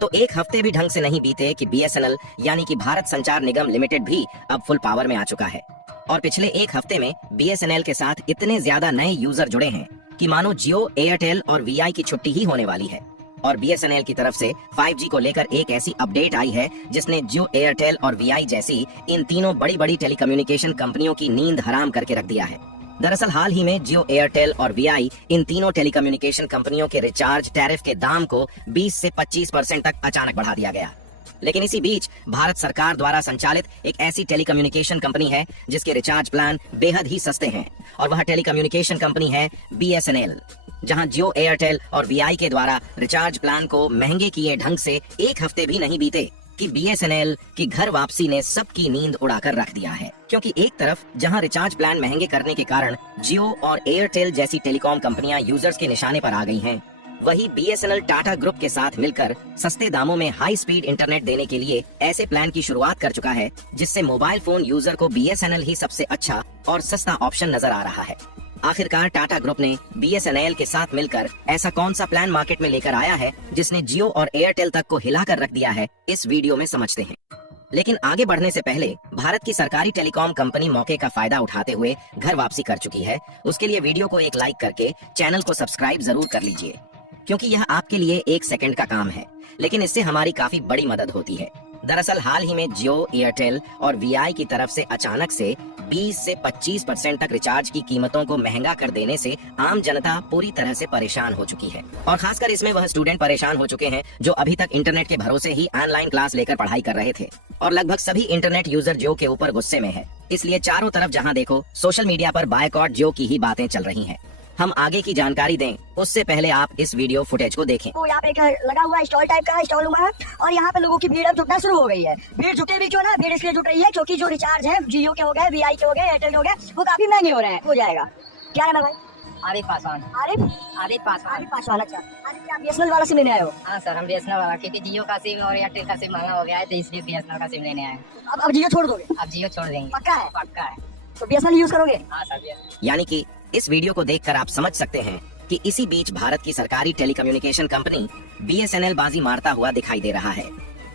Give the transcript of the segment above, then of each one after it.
तो एक हफ्ते भी ढंग से नहीं बीते कि BSNL यानी कि भारत संचार निगम लिमिटेड भी अब फुल पावर में आ चुका है। और पिछले एक हफ्ते में BSNL के साथ इतने ज्यादा नए यूजर जुड़े हैं कि मानो जियो, एयरटेल और VI की छुट्टी ही होने वाली है। और BSNL की तरफ से 5G को लेकर एक ऐसी अपडेट आई है जिसने जियो, एयरटेल और VI जैसी इन तीनों बड़ी बड़ी टेलीकम्युनिकेशन कंपनियों की नींद हराम करके रख दिया है। दरअसल हाल ही में जियो, एयरटेल और VI इन तीनों टेलीकम्युनिकेशन कंपनियों के रिचार्ज टैरिफ के दाम को 20 से 25% तक अचानक बढ़ा दिया गया। लेकिन इसी बीच भारत सरकार द्वारा संचालित एक ऐसी टेलीकम्युनिकेशन कंपनी है जिसके रिचार्ज प्लान बेहद ही सस्ते हैं, और वह टेलीकम्युनिकेशन कंपनी है BSNL। जहां जियो, एयरटेल और VI के द्वारा रिचार्ज प्लान को महंगे किए ढंग से एक हफ्ते भी नहीं बीते कि BSNL की घर वापसी ने सबकी नींद उड़ाकर रख दिया है। क्योंकि एक तरफ जहां रिचार्ज प्लान महंगे करने के कारण जियो और एयरटेल जैसी टेलीकॉम कंपनियां यूजर्स के निशाने पर आ गई हैं, वही BSNL टाटा ग्रुप के साथ मिलकर सस्ते दामों में हाई स्पीड इंटरनेट देने के लिए ऐसे प्लान की शुरुआत कर चुका है जिससे मोबाइल फोन यूजर को BSNL ही सबसे अच्छा और सस्ता ऑप्शन नजर आ रहा है। आखिरकार टाटा ग्रुप ने BSNL के साथ मिलकर ऐसा कौन सा प्लान मार्केट में लेकर आया है जिसने जियो और एयरटेल तक को हिलाकर रख दिया है, इस वीडियो में समझते हैं। लेकिन आगे बढ़ने से पहले भारत की सरकारी टेलीकॉम कंपनी मौके का फायदा उठाते हुए घर वापसी कर चुकी है। उसके लिए वीडियो को एक लाइक करके चैनल को सब्सक्राइब जरूर कर लीजिए, क्योंकि यह आपके लिए 1 सेकंड का काम है, लेकिन इससे हमारी काफी बड़ी मदद होती है। दरअसल हाल ही में जियो, एयरटेल और VI की तरफ से अचानक से 20 से 25% तक रिचार्ज की कीमतों को महंगा कर देने से आम जनता पूरी तरह से परेशान हो चुकी है। और खासकर इसमें वह स्टूडेंट परेशान हो चुके हैं जो अभी तक इंटरनेट के भरोसे ही ऑनलाइन क्लास लेकर पढ़ाई कर रहे थे। और लगभग सभी इंटरनेट यूजर जियो के ऊपर गुस्से में है। इसलिए चारों तरफ जहाँ देखो सोशल मीडिया पर बायकॉट जियो की ही बातें चल रही है। हम आगे की जानकारी दें उससे पहले आप इस वीडियो फुटेज को देखें। तो यहाँ पे एक लगा हुआ स्टॉल टाइप का स्टॉल हुआ है और यहाँ पे लोगों की भीड़ अब जुटना शुरू हो गई है। भीड़ जुटे भी क्यों ना, भीड़ इसलिए जुट रही है क्योंकि जो रिचार्ज है जियो के हो गए, VI के हो गए, एयरटेल के हो गए, वो काफी महंगे हो रहे हैं। हो जाएगा। क्या नाम है भाई? आरिफ पासवान। आरिफ पासवान। अच्छा, क्या BSNL वाला सिम लेने आए हो? हाँ सर, हम BSNL वाला, क्योंकि जियो का सिम और एयरटेल का सिम महंगा हो गया है तो इसलिए BSNL का सिम लेने आए। अब जियो छोड़ दोगे? अब जियो छोड़ देंगे। पक्का है? पक्का है। तो BSNL यूज करोगे? हाँ सर, BSNL। यानी कि इस वीडियो को देखकर आप समझ सकते हैं कि इसी बीच भारत की सरकारी टेलीकम्युनिकेशन कंपनी BSNL बाजी मारता हुआ दिखाई दे रहा है।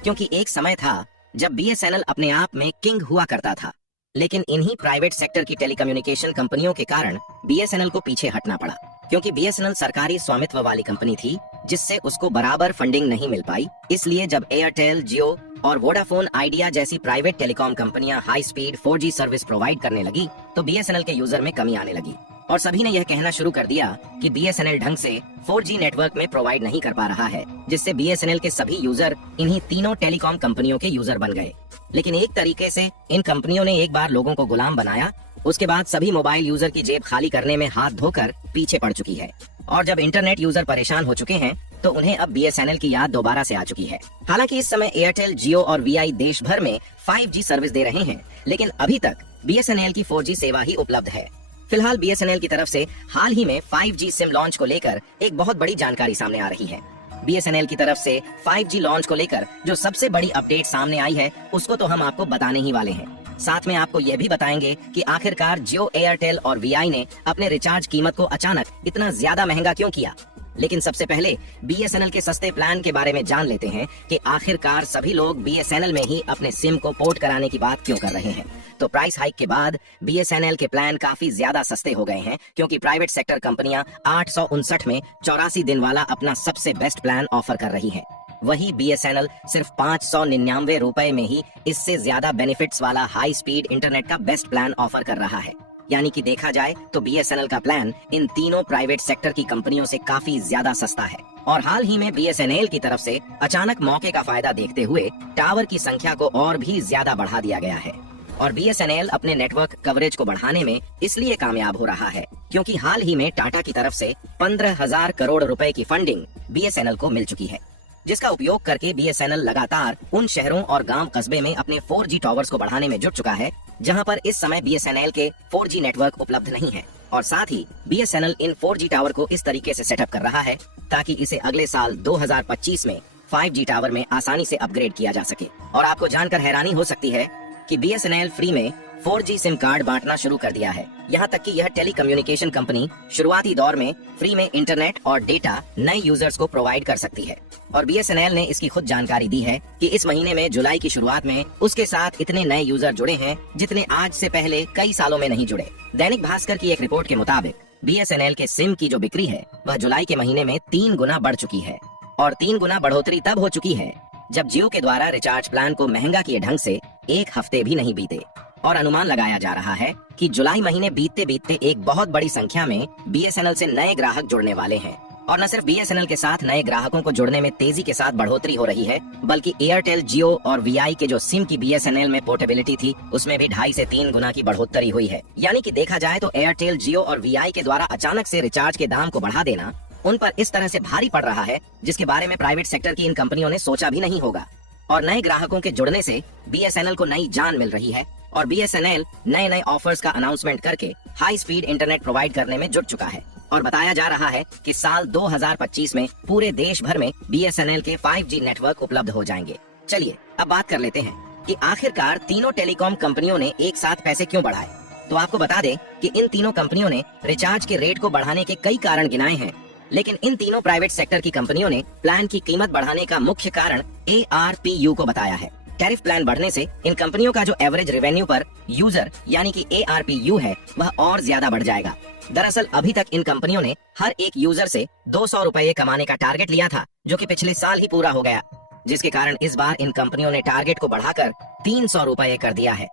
क्योंकि एक समय था जब BSNL अपने आप में किंग हुआ करता था, लेकिन इन्हीं प्राइवेट सेक्टर की टेलीकम्युनिकेशन कंपनियों के कारण BSNL को पीछे हटना पड़ा। क्योंकि BSNL सरकारी स्वामित्व वाली कंपनी थी जिससे उसको बराबर फंडिंग नहीं मिल पाई। इसलिए जब एयरटेल, जियो और वोडाफोन आइडिया जैसी प्राइवेट टेलीकॉम कंपनियां high speed 4G service provide करने लगी तो BSNL के यूजर में कमी आने लगी और सभी ने यह कहना शुरू कर दिया कि BSNL ढंग से 4G नेटवर्क में प्रोवाइड नहीं कर पा रहा है, जिससे BSNL के सभी यूजर इन्हीं तीनों टेलीकॉम कंपनियों के यूजर बन गए। लेकिन एक तरीके से इन कंपनियों ने एक बार लोगों को गुलाम बनाया, उसके बाद सभी मोबाइल यूजर की जेब खाली करने में हाथ धोकर पीछे पड़ चुकी है। और जब इंटरनेट यूजर परेशान हो चुके हैं तो उन्हें अब BSNL की याद दोबारा से आ चुकी है। हालांकि इस समय एयरटेल, जियो और VI देश भर में 5G सर्विस दे रहे हैं, लेकिन अभी तक BSNL की 4G सेवा ही उपलब्ध है। फिलहाल BSNL की तरफ से हाल ही में 5G सिम लॉन्च को लेकर एक बहुत बड़ी जानकारी सामने आ रही है। BSNL की तरफ से 5G लॉन्च को लेकर जो सबसे बड़ी अपडेट सामने आई है उसको तो हम आपको बताने ही वाले हैं। साथ में आपको यह भी बताएंगे कि आखिरकार जियो, एयरटेल और VI ने अपने रिचार्ज कीमत को अचानक इतना ज्यादा महंगा क्यों किया। लेकिन सबसे पहले BSNL के सस्ते प्लान के बारे में जान लेते हैं कि आखिरकार सभी लोग BSNL में ही अपने सिम को पोर्ट कराने की बात क्यों कर रहे हैं। तो प्राइस हाइक के बाद BSNL के प्लान काफी ज्यादा सस्ते हो गए हैं, क्योंकि प्राइवेट सेक्टर कंपनियां 859 में 84 दिन वाला अपना सबसे बेस्ट प्लान ऑफर कर रही हैं। वही BSNL सिर्फ 599 रुपए में ही इससे ज्यादा बेनिफिट्स वाला हाई स्पीड इंटरनेट का बेस्ट प्लान ऑफर कर रहा है। यानी कि देखा जाए तो BSNL का प्लान इन तीनों प्राइवेट सेक्टर की कंपनियों से काफी ज्यादा सस्ता है। और हाल ही में BSNL की तरफ से अचानक मौके का फायदा देखते हुए टावर की संख्या को और भी ज्यादा बढ़ा दिया गया है। और BSNL अपने नेटवर्क कवरेज को बढ़ाने में इसलिए कामयाब हो रहा है क्योंकि हाल ही में टाटा की तरफ से 15,000 करोड़ रुपए की फंडिंग BSNL को मिल चुकी है, जिसका उपयोग करके BSNL लगातार उन शहरों और गांव कस्बे में अपने 4G टावर्स को बढ़ाने में जुट चुका है जहां पर इस समय BSNL के 4G नेटवर्क उपलब्ध नहीं है। और साथ ही BSNL इन 4G टावर को इस तरीके से सेटअप कर रहा है ताकि इसे अगले साल 2025 में 5G टावर में आसानी से अपग्रेड किया जा सके। और आपको जानकर हैरानी हो सकती है कि BSNL फ्री में 4G सिम कार्ड बांटना शुरू कर दिया है। यहाँ तक कि यह टेलीकम्युनिकेशन कंपनी शुरुआती दौर में फ्री में इंटरनेट और डेटा नए यूजर्स को प्रोवाइड कर सकती है। और BSNL ने इसकी खुद जानकारी दी है कि इस महीने में जुलाई की शुरुआत में उसके साथ इतने नए यूजर जुड़े हैं जितने आज से पहले कई सालों में नहीं जुड़े। दैनिक भास्कर की एक रिपोर्ट के मुताबिक BSNL के सिम की जो बिक्री है वह जुलाई के महीने में 3 गुना बढ़ चुकी है। और 3 गुना बढ़ोतरी तब हो चुकी है जब जियो के द्वारा रिचार्ज प्लान को महंगा किए ढंग से 1 हफ्ते भी नहीं बीते। और अनुमान लगाया जा रहा है कि जुलाई महीने बीतते बीतते एक बहुत बड़ी संख्या में BSNL से नए ग्राहक जुड़ने वाले हैं। और न सिर्फ BSNL के साथ नए ग्राहकों को जुड़ने में तेजी के साथ बढ़ोतरी हो रही है, बल्कि एयरटेल, जियो और VI के जो सिम की BSNL में पोर्टेबिलिटी थी उसमें भी 2.5 से 3 गुना की बढ़ोतरी हुई है। यानी कि देखा जाए तो एयरटेल, जियो और VI के द्वारा अचानक से रिचार्ज के दाम को बढ़ा देना उन पर इस तरह से भारी पड़ रहा है जिसके बारे में प्राइवेट सेक्टर की इन कंपनियों ने सोचा भी नहीं होगा। और नए ग्राहकों के जुड़ने से BSNL को नई जान मिल रही है और BSNL नए नए ऑफर्स का अनाउंसमेंट करके हाई स्पीड इंटरनेट प्रोवाइड करने में जुट चुका है। और बताया जा रहा है कि साल 2025 में पूरे देश भर में BSNL के 5G नेटवर्क उपलब्ध हो जाएंगे। चलिए अब बात कर लेते हैं कि आखिरकार तीनों टेलीकॉम कंपनियों ने एक साथ पैसे क्यों बढ़ाए। तो आपको बता दें कि इन तीनों कंपनियों ने रिचार्ज के रेट को बढ़ाने के कई कारण गिनाए हैं, लेकिन इन तीनों प्राइवेट सेक्टर की कंपनियों ने प्लान की कीमत बढ़ाने का मुख्य कारण ARPU को बताया है। टैरिफ प्लान बढ़ने से इन कंपनियों का जो एवरेज रेवेन्यू पर यूजर यानी कि ARPU है वह और ज्यादा बढ़ जाएगा। दरअसल अभी तक इन कंपनियों ने हर एक यूजर से 200 रुपए कमाने का टारगेट लिया था, जो कि पिछले साल ही पूरा हो गया, जिसके कारण इस बार इन कंपनियों ने टारगेट को बढ़ाकर 300 रुपए कर दिया है।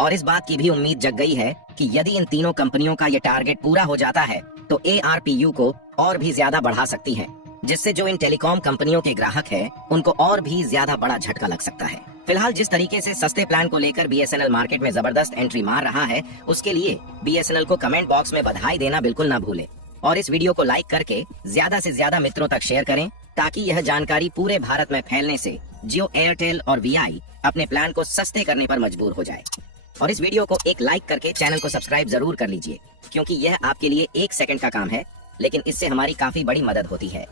और इस बात की भी उम्मीद जग गई है कि यदि इन तीनों कंपनियों का ये टारगेट पूरा हो जाता है तो ARPU को और भी ज्यादा बढ़ा सकती है, जिससे जो इन टेलीकॉम कंपनियों के ग्राहक हैं उनको और भी ज्यादा बड़ा झटका लग सकता है। फिलहाल जिस तरीके से सस्ते प्लान को लेकर BSNL मार्केट में जबरदस्त एंट्री मार रहा है उसके लिए BSNL को कमेंट बॉक्स में बधाई देना बिल्कुल ना भूलें और इस वीडियो को लाइक करके ज्यादा से ज्यादा मित्रों तक शेयर करें ताकि यह जानकारी पूरे भारत में फैलने से जियो, एयरटेल और VI अपने प्लान को सस्ते करने पर मजबूर हो जाए। और इस वीडियो को एक लाइक करके चैनल को सब्सक्राइब जरूर कर लीजिए, क्योंकि यह आपके लिए 1 सेकंड का काम है, लेकिन इससे हमारी काफी बड़ी मदद होती है।